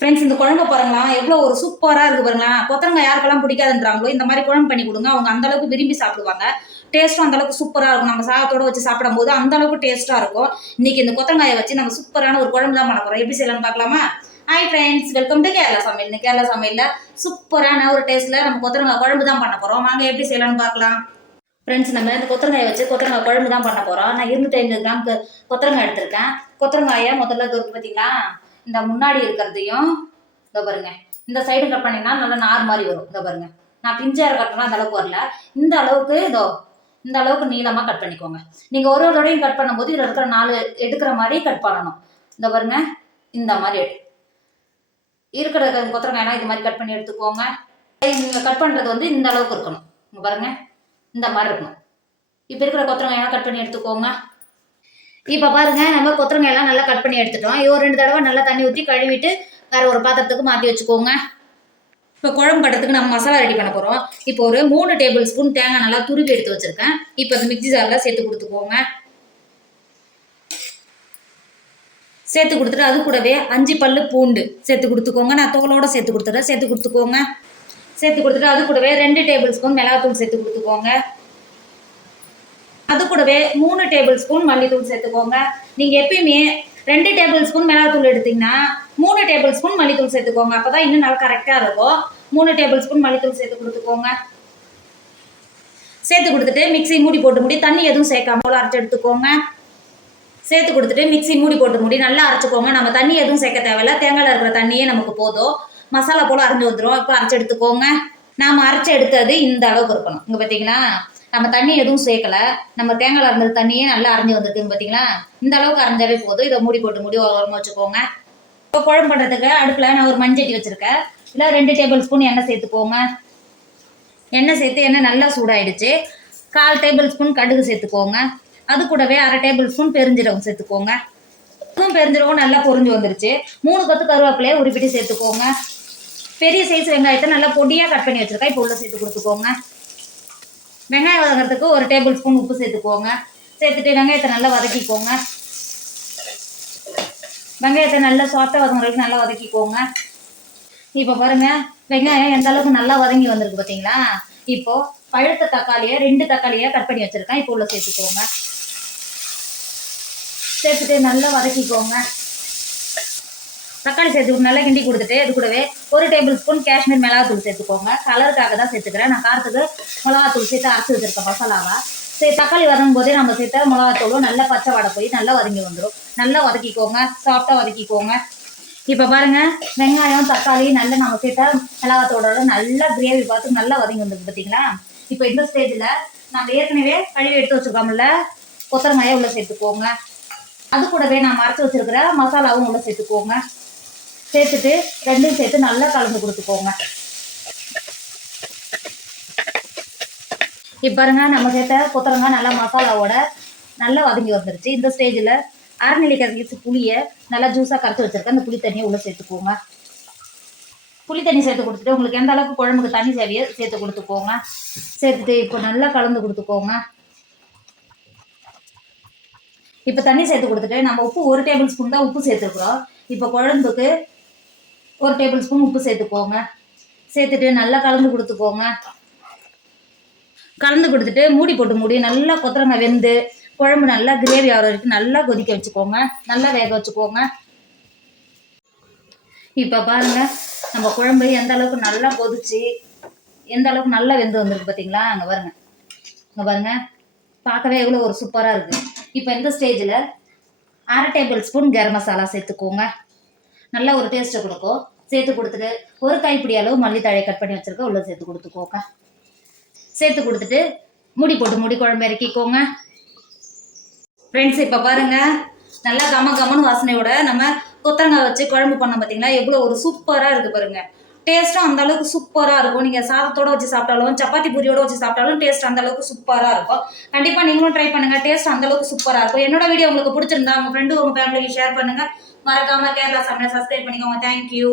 Friends, இந்த குழம்பு பாருங்களா எவ்வளோ ஒரு சூப்பராக இருக்குது பாருங்களா. கொத்தரங்காய் யாருக்கெல்லாம் பிடிக்காதுன்றாங்களோ இந்த மாதிரி குழம்பு பண்ணி கொடுங்க, அவங்க அந்த அளவுக்கு விரும்பி சாப்பிடுவாங்க. டேஸ்ட்டும் அந்த அளவுக்கு சூப்பராக இருக்கும். நம்ம சாதத்தோட வச்சு சாப்பிடும் போது அந்த அளவுக்கு டேஸ்ட்டாக இருக்கும். இன்னைக்கு இந்த கொத்தரங்காயை வச்சு நம்ம சூப்பரான ஒரு குழம்பு தான் பண்ண போகிறோம். எப்படி செய்யலாம்னு பார்க்கலாமா? Hi friends, welcome to Kerala சமையல். இந்த கேரளா சமையலில் சூப்பரான ஒரு டேஸ்ட்டில் நம்ம கொத்தரங்காய் குழம்பு தான் பண்ண போகிறோம். வாங்க எப்படி செய்யலாம்னு பார்க்கலாம். ஃப்ரெண்ட்ஸ், நம்ம இந்த கொத்தரங்காயை வச்சு கொத்தரங்காய் குழம்பு தான் பண்ண போகிறோம். நான் 250 கிராம் கொத்தரங்காய் எடுத்திருக்கேன். கொத்தரங்காயை முதல்ல தூக்கி பார்த்தீங்களா, இந்த முன்னாடி இருக்கிறதையும் இதோ பாருங்க, இந்த சைடு கட் பண்ணிங்கன்னா நல்லா நார் மாதிரி வரும். இதோ பாருங்க, நான் பிஞ்சாறு கட்டணும் அந்த அளவுக்கு வரல. இந்த அளவுக்கு இந்த அளவுக்கு நீளமாக கட் பண்ணிக்கோங்க. நீங்கள் ஒரு தடவையும் கட் பண்ணும்போது இதில் இருக்கிற 4 எடுக்கிற மாதிரி கட் பண்ணணும். இந்த பாருங்க, இந்த மாதிரி இருக்கிற கொத்தரங்காயெல்லாம் இது மாதிரி கட் பண்ணி எடுத்துக்கோங்க. நீங்கள் கட் பண்ணுறது இந்த அளவுக்கு இருக்கணும். இங்கே பாருங்க, இந்த மாதிரி இருக்கணும். இப்போ இருக்கிற கொத்தரங்காயெல்லாம் கட் பண்ணி எடுத்துக்கோங்க. இப்போ பாருங்க, நம்ம கொத்தரங்காயெல்லாம் நல்லா கட் பண்ணி எடுத்துட்டோம். ஒரு 2 தடவை நல்லா தண்ணி ஊற்றி கழுவிட்டு வேற ஒரு பாத்திரத்துக்கு மாற்றி வச்சுக்கோங்க. இப்போ குழம்பு கட்டுறதுக்கு நம்ம மசாலா ரெடி பண்ண போகிறோம். இப்போ ஒரு 3 டேபிள் ஸ்பூன் தேங்காய் நல்லா துருவி எடுத்து வச்சிருக்கேன். இப்போ அந்த மிக்ஸி ஜாரில் சேர்த்து கொடுத்துக்கோங்க. சேர்த்து கொடுத்துட்டு அது கூடவே 5 பல்லு பூண்டு சேர்த்து கொடுத்துக்கோங்க. நான் தோலோட சேர்த்து கொடுத்துட்றேன். சேர்த்து கொடுத்துக்கோங்க. சேர்த்து கொடுத்துட்டு அது கூடவே 2 டேபிள் ஸ்பூன் மிளகாத்தூள் சேர்த்து கொடுத்துக்கோங்க. அது கூடவே 3 டேபிள் ஸ்பூன் மல்லித்தூள் சேர்த்துக்கோங்க. நீங்கள் எப்பயுமே 2 டேபிள் ஸ்பூன் மிளகாத்தூள் எடுத்தீங்கன்னா 3 டேபிள் ஸ்பூன் மல்லித்தூள் சேர்த்துக்கோங்க. அப்போ தான் இன்னும் நல்லா கரெக்டாக இருக்கும். 3 டேபிள் ஸ்பூன் மல்லித்தூள் சேர்த்து கொடுத்துக்கோங்க. சேர்த்து கொடுத்துட்டு மிக்ஸி மூடி போட்டு மூடி, தண்ணி எதுவும் சேர்க்காம அரைச்சி எடுத்துக்கோங்க. சேர்த்து கொடுத்துட்டு மிக்ஸி மூடி போட்டு மூடி நல்லா அரைச்சிக்கோங்க. நம்ம தண்ணி எதுவும் சேர்க்க தேவையில்ல, தேங்காயில் இருக்கிற தண்ணியே நமக்கு போதும். மசாலா போல் அரைஞ்சி வந்துடும். இப்போ அரைச்சி எடுத்துக்கோங்க. நாம் அரைச்சி எடுத்தது இந்த அளவுக்கு இருக்கணும். இங்கே பார்த்தீங்களா, நம்ம தண்ணி எதுவும் சேர்க்கலை, நம்ம தேங்காயில் இருந்தது தண்ணியே நல்லா அரைஞ்சி வந்துருக்குன்னு பார்த்தீங்களா. இந்த அளவுக்கு அரைஞ்சாவே போதும். இதை மூடி போட்டு மூடி ஓரமாக வச்சுக்கோங்க. இப்போ குழம்பு பண்ணுறதுக்கு அடுப்பில் நான் ஒரு மண்சட்டி வச்சுருக்கேன். இல்லை 2 டேபிள் ஸ்பூன் எண்ணெய் சேர்த்துக்கோங்க. எண்ணெய் சேர்த்து எண்ணெய் நல்லா சூடாயிடுச்சு. 1/4 டேபிள் ஸ்பூன் கடுகு சேர்த்துக்கோங்க. அது கூடவே 1/2 டேபிள் ஸ்பூன் பெருஞ்சீரகம் சேர்த்துக்கோங்க. அதுவும் பெருஞ்சீரகம் நல்லா பொரிஞ்சு வந்துருச்சு. 3 கொத்து கருவேப்பிலையை உருப்பிட்டு சேர்த்துக்கோங்க. பெரிய சைஸ் வெங்காயத்தை நல்லா பொடியாக கட் பண்ணி வச்சுருக்கேன். இப்போ உள்ள சேர்த்து கொடுத்துக்கோங்க. வெங்காயம் வதங்கிறதுக்கு 1 டேபிள் ஸ்பூன் உப்பு சேர்த்துக்கோங்க. சேர்த்துட்டு வெங்காயத்தை நல்லா வதக்கிக்கோங்க. வெங்காயத்தை நல்லா சாஃப்டாக வதங்குற வரைக்கும் நல்லா வதக்கிக்கோங்க. இப்போ பாருங்கள், வெங்காயம் எந்த அளவுக்கு நல்லா வதங்கி வந்திருக்கு பார்த்தீங்களா. இப்போது பழுத்த தக்காளியை 2 தக்காளியாக கட் பண்ணி வச்சுருக்கேன். இப்போ உள்ள சேர்த்துக்கோங்க. சேர்த்துட்டு நல்லா வதக்கிக்கோங்க. தக்காளி சேர்த்து நல்லா கிண்டி கொடுத்துட்டு இது கூடவே 1 டேபிள் ஸ்பூன் காஷ்மீர் மிளகாத்தூள் சேர்த்துக்கோங்க. கலருக்காக தான் சேர்த்துக்கிறேன். நான் காரத்துக்கு மிளகாத்தூள் சேர்த்து அரைச்சி வச்சுருக்கேன் மசாலாவை. சரி, தக்காளி வதங்கும் போதே நம்ம சேர்த்த மிளகாத்தூளும் நல்லா பச்சை வடை போய் நல்லா வதங்கி வந்துடும். நல்லா வதக்கிக்கோங்க, சாஃப்டாக வதக்கிக்கோங்க. இப்போ பாருங்கள், வெங்காயம் தக்காளி நல்லா நம்ம சேர்த்த மிளகாத்தோட நல்லா கிரேவி பார்த்து நல்லா வதங்கி வந்துருக்கு பார்த்தீங்களா. இப்போ இந்த ஸ்டேஜில் நம்ம ஏற்கனவே கழுவி எடுத்து வச்சுருக்கோம்ல கொத்தரங்காயை உள்ளே சேர்த்துக்கோங்க. அது கூடவே நான் அரைச்சி வச்சுருக்கிற மசாலாவும் உள்ளே சேர்த்துக்கோங்க. சேர்த்துட்டு 2ம் சேர்த்து நல்லா கலந்து கொடுத்துக்கோங்க. இப்போ பாருங்க, நம்ம சேர்த்த கொத்தரங்காய் நல்லா மசாலாவோட நல்லா வதங்கி வந்துருச்சு. இந்த ஸ்டேஜில் 1/2 நெல்லிக்காய் புளியை நல்லா ஜூஸாக கரைச்சி வச்சுருக்கேன். அந்த புளி தண்ணியை உள்ளே சேர்த்துக்கோங்க. புளி தண்ணி சேர்த்து கொடுத்துட்டு உங்களுக்கு எந்த அளவுக்கு குழம்புக்கு தண்ணி சேவையை சேர்த்து கொடுத்துக்கோங்க. சேர்த்துட்டு இப்போ நல்லா கலந்து கொடுத்துக்கோங்க. இப்போ தண்ணி சேர்த்து கொடுத்துட்டு நம்ம உப்பு 1 டேபிள் ஸ்பூன் தான் உப்பு சேர்த்துருக்குறோம். இப்போ குழம்புக்கு 1 டேபிள் ஸ்பூன் உப்பு சேர்த்துக்கோங்க. சேர்த்துட்டு நல்லா கலந்து கொடுத்துக்கோங்க. கலந்து கொடுத்துட்டு மூடி போட்டு மூடி நல்லா கொத்தரங்காய் வெந்து குழம்பு நல்லா கிரேவி ஆகிற வரைக்கும் நல்லா கொதிக்க வச்சுக்கோங்க. நல்லா வேக வச்சுக்கோங்க. இப்போ பாருங்கள், நம்ம குழம்பு எந்த அளவுக்கு நல்லா கொதிச்சு எந்த அளவுக்கு நல்லா வெந்து வந்துருக்கு பார்த்தீங்களா. அங்கே பாருங்கள், இங்கே பாருங்கள், பார்க்கவே எவ்வளோ ஒரு சூப்பராக இருக்குது. இப்போ இந்த ஸ்டேஜில் 1/2 டேபிள் ஸ்பூன் கரம் மசாலா சேர்த்துக்கோங்க. நல்லா ஒரு டேஸ்ட்டை கொடுக்கும். சேர்த்து கொடுத்துட்டு 1 கைப்பிடி அளவு மல்லித்தழை கட் பண்ணி வச்சுருக்க உள்ள சேர்த்து கொடுத்துக்கோங்க. சேர்த்து கொடுத்துட்டு மூடி போட்டு மூடி குழம்பு இறக்கிக்கோங்க. ஃப்ரெண்ட்ஸ், இப்போ பாருங்கள், நல்லா கம்மன்னு வாசனையோட நம்ம கொத்தரங்காய் வச்சு குழம்பு பண்ணோம் பார்த்தீங்களா. எவ்வளோ ஒரு சூப்பராக இருக்குது பாருங்கள். டேஸ்ட்டும் அந்த அளவுக்கு சூப்பராக இருக்கும். நீங்கள் சாதத்தோடு வச்சு சாப்பிட்டாலும் சப்பாத்தி பூரியோடு வச்சு சாப்பிட்டாலும் டேஸ்ட் அந்த அளவுக்கு சூப்பராக இருக்கும். கண்டிப்பாக நீங்களும் ட்ரை பண்ணுங்கள். டேஸ்ட் அந்த அளவுக்கு சூப்பராக இருக்கும். என்னோட வீடியோ உங்களுக்கு பிடிச்சிருந்தா உங்கள் ஃப்ரெண்டு உங்கள் ஃபேமிலிக்கு ஷேர் பண்ணுங்கள். மறக்காமல் கேரளா சமையல் சப்ஸ்கிரைப் பண்ணிக்கோங்க. தேங்க்யூ.